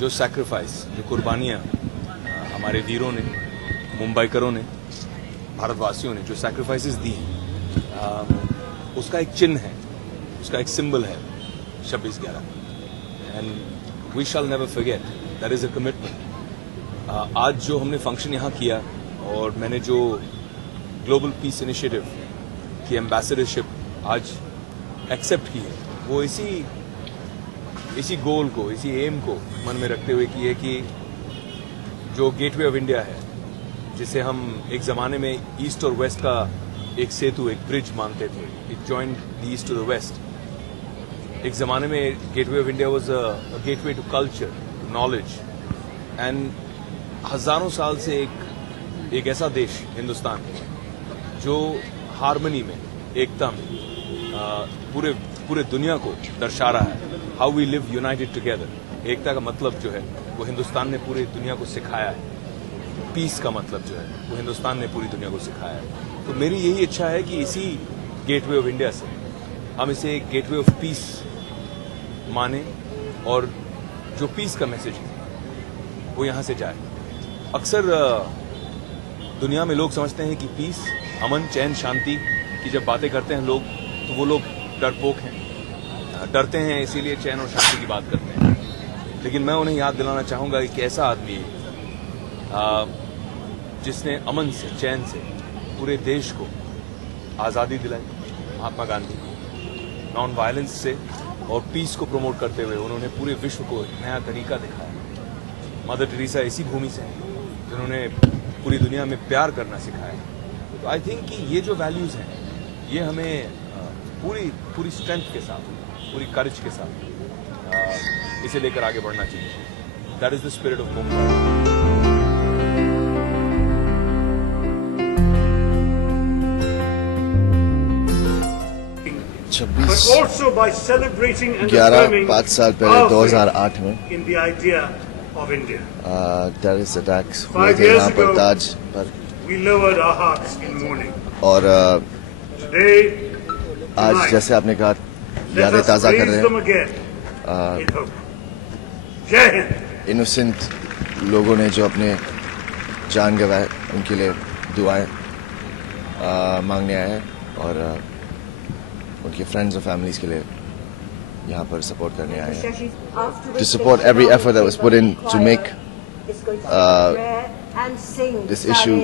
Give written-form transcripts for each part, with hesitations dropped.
जो सैक्रिफाइस, जो कुर्बानियाँ हमारे वीरों ने, मुंबईकरों ने, भारतवासियों ने जो सैक्रिफाइसेस दी हैं, उसका एक चिन्ह है, उसका एक सिंबल है 26/11 and we shall never forget, that is a commitment. आज जो हमने फंक्शन यहाँ किया और मैंने जो ग्लोबल पीस इनिशिएटिव की एम्बेसडरशिप आज एक्सेप्ट की है, वो इसी गोल को, इसी एम को मन में रखते हुए की है कि जो गेटवे ऑफ इंडिया है, जिसे हम एक ज़माने में ईस्ट और वेस्ट का एक सेतु, एक ब्रिज मानते थे, it joined the east to the west. एक ज़माने में gateway of India was a gateway to culture, to knowledge, and हज़ारों साल से एक ऐसा देश हिंदुस्तान जो हार्मनी में, एकता में पूरे दुनिया को दर्शा रहा है। How we live united together, एकता का मतलब जो है वो हिंदुस्तान ने पूरी दुनिया को सिखाया है। पीस का मतलब जो है वो हिंदुस्तान ने पूरी दुनिया को सिखाया है। तो मेरी यही इच्छा है कि इसी गेटवे ऑफ इंडिया से हम इसे गेटवे ऑफ पीस माने और जो पीस का मैसेज है वो यहाँ से जाए। अक्सर दुनिया में लोग समझते हैं कि पीस, अमन, चैन, शांति की जब बातें करते हैं लोग, तो वो लोग डरपोक हैं, डरते हैं, इसीलिए चैन और शांति की बात करते हैं। लेकिन मैं उन्हें याद दिलाना चाहूँगा कि ऐसा आदमी है जिसने अमन से, चैन से पूरे देश को आज़ादी दिलाई, महात्मा गांधी। नॉन वायलेंस से और पीस को प्रमोट करते हुए उन्होंने पूरे विश्व को एक नया तरीका दिखाया। मदर टेरेसा इसी भूमि से हैं जिन्होंने पूरी दुनिया में प्यार करना सिखाया। तो आई थिंक कि ये जो वैल्यूज़ हैं, ये हमें पूरी स्ट्रेंथ के साथ, पूरी करेज के साथ इसे लेकर आगे बढ़ना चाहिए। That is the spirit of Mumbai. पाँच साल पहले 2008 में टेररिस्ट अटैक्स हुए थे यहाँ पर ताज पर, और आज जैसे आपने कहा यादें ताज़ा कर रहे हैं। इनोसेंट लोगों ने जो अपने जान गंवाए, उनके लिए दुआएं मांगने आए हैं और उनके फ्रेंड्स और फैमिलीज के लिए यहाँ पर सपोर्ट करने आए हैं। To support every effort that was put in to make this issue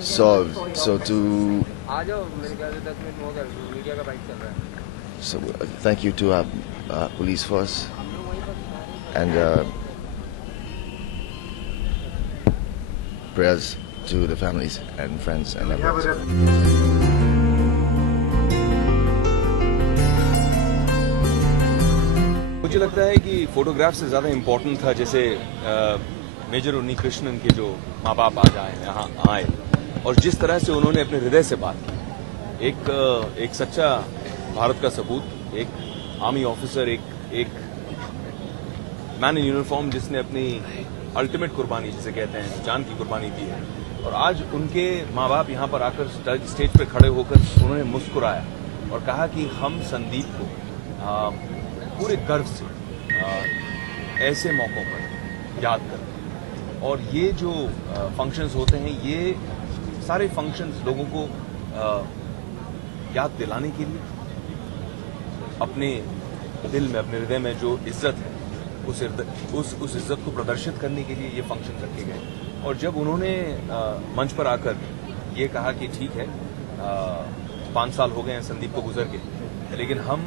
solved. So thank you to our police force and prayers to the families and friends and everyone. मुझे लगता है कि फोटोग्राफ से ज़्यादा important था, जैसे major उन्नी कृष्णन के जो माँ बाप आज यहाँ आए और जिस तरह से उन्होंने अपने हृदय से बात की। एक सच्चा भारत का सपूत, एक आर्मी ऑफिसर, एक मैन इन यूनिफॉर्म जिसने अपनी अल्टीमेट कुर्बानी, जिसे कहते हैं, जान की कुर्बानी दी है। और आज उनके माँ बाप यहाँ पर आकर स्टेज पर खड़े होकर उन्होंने मुस्कुराया और कहा कि हम संदीप को पूरे गर्व से ऐसे मौक़ों पर याद करते हैं। और ये जो फंक्शंस होते हैं, ये सारे फंक्शंस लोगों को याद दिलाने के लिए, अपने दिल में, अपने हृदय में जो इज्जत है, उस इज्जत को प्रदर्शित करने के लिए ये फंक्शन रखे गए। और जब उन्होंने मंच पर आकर ये कहा कि ठीक है, 5 साल हो गए हैं संदीप को गुजर के, लेकिन हम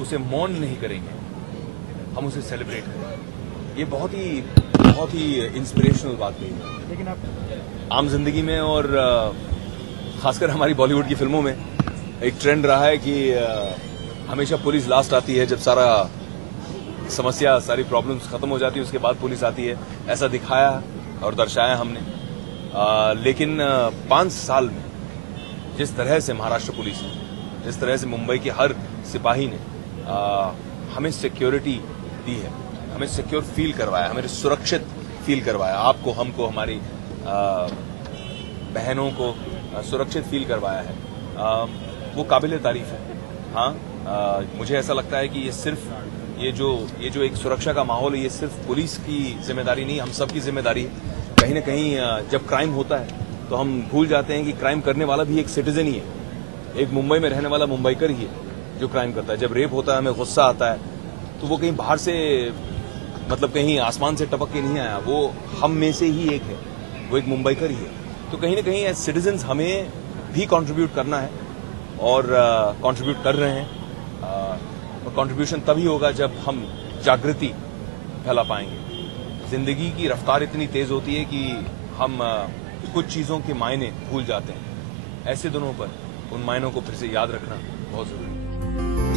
उसे मौन नहीं करेंगे, हम उसे सेलिब्रेट करेंगे। ये बहुत ही इंस्पिरेशनल बात नहीं। लेकिन आप आम जिंदगी में और खासकर हमारी बॉलीवुड की फिल्मों में एक ट्रेंड रहा है कि हमेशा पुलिस लास्ट आती है, जब सारा समस्या, सारी प्रॉब्लम्स खत्म हो जाती है, उसके बाद पुलिस आती है। ऐसा दिखाया और दर्शाया हमने। लेकिन 5 साल में जिस तरह से महाराष्ट्र पुलिस ने, जिस तरह से मुंबई के हर सिपाही ने हमें सिक्योरिटी दी है, हमें सिक्योर फील करवाया, हमें सुरक्षित फील करवाया, आपको, हमको, हमारी बहनों को सुरक्षित फील करवाया है, वो काबिल तारीफ है। हाँ, मुझे ऐसा लगता है कि ये जो एक सुरक्षा का माहौल है, ये सिर्फ पुलिस की जिम्मेदारी नहीं, हम सब की जिम्मेदारी है। कहीं न कहीं जब क्राइम होता है तो हम भूल जाते हैं कि क्राइम करने वाला भी एक सिटीजन ही है, एक मुंबई में रहने वाला मुंबईकर ही है जो क्राइम करता है। जब रेप होता है, हमें गुस्सा आता है, तो वो कहीं बाहर से, मतलब कहीं आसमान से टपक के नहीं आया, वो हम में से ही एक है, वो एक मुंबईकर ही है। तो कहीं न कहीं एज सिटीजन्स हमें भी कंट्रीब्यूट करना है और कंट्रीब्यूट कर रहे हैं। और कंट्रीब्यूशन तभी होगा जब हम जागृति फैला पाएंगे। जिंदगी की रफ्तार इतनी तेज होती है कि हम कुछ चीज़ों के मायने भूल जाते हैं। ऐसे दिनों पर उन मायनों को फिर से याद रखना बहुत ज़रूरी है।